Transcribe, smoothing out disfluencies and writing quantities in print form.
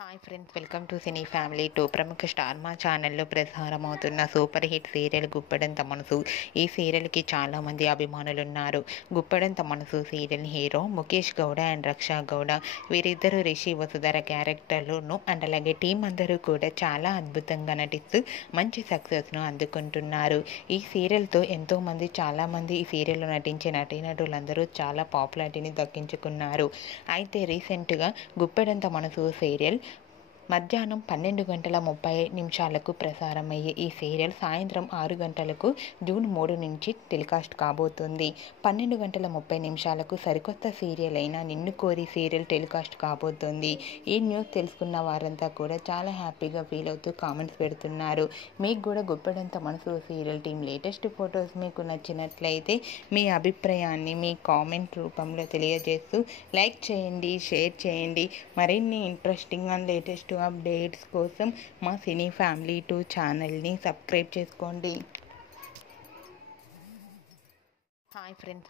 Hi friends, welcome to cine family two. ప్రముఖ star Maa ఛానల్లో ప్రసారమవుతున్న super hit serial Guppedantha Manasu. ఈ సీరియల్కి చాలామంది అభిమానులు ఉన్నారు. Guppedantha Manasu serial hero Mukesh Gowda and Raksha Gowda, వీరిద్దరూ రిషి వసుధర క్యారెక్టర్లను అండ్ అలాగే టీం అందరూ కూడా చాలా అద్భుతంగా నటిస్తూ మంచి సక్సెస్ను అందుకుంటున్నారు. ఈ సీరియల్తో ఎంతోమంది చాలామంది ఈ సీరియల్లో నటించే నటీనటులందరూ చాలా పాపులారిటీని దక్కించుకున్నారు. అయితే రీసెంట్గా గుప్పెడంత మనసు సీరియల్ మధ్యాహ్నం 12:30 ప్రసారమయ్యే ఈ సీరియల్ సాయంత్రం 6 గంటలకు జూన్ 3 నుంచి టెలికాస్ట్ కాబోతుంది. 12:30 సరికొత్త సీరియల్ అయిన నిన్ను కోరి సీరియల్ టెలికాస్ట్ కాబోతుంది. ఈ న్యూస్ తెలుసుకున్న వారంతా కూడా చాలా హ్యాపీగా ఫీల్ అవుతూ కామెంట్స్ పెడుతున్నారు. మీకు కూడా Guppedantha Manasu serial team latest photos మీకు నచ్చినట్లయితే మీ అభిప్రాయాన్ని మీ కామెంట్ రూపంలో తెలియజేస్తూ లైక్ చేయండి, షేర్ చేయండి. మరిన్ని ఇంట్రెస్టింగ్ అండ్ లేటెస్ట్ అప్డేట్స్ కోసం మా సినీ ఫ్యామిలీ 2 ఛానల్ని సబ్స్క్రైబ్ చేసుకోండి. Hi friends,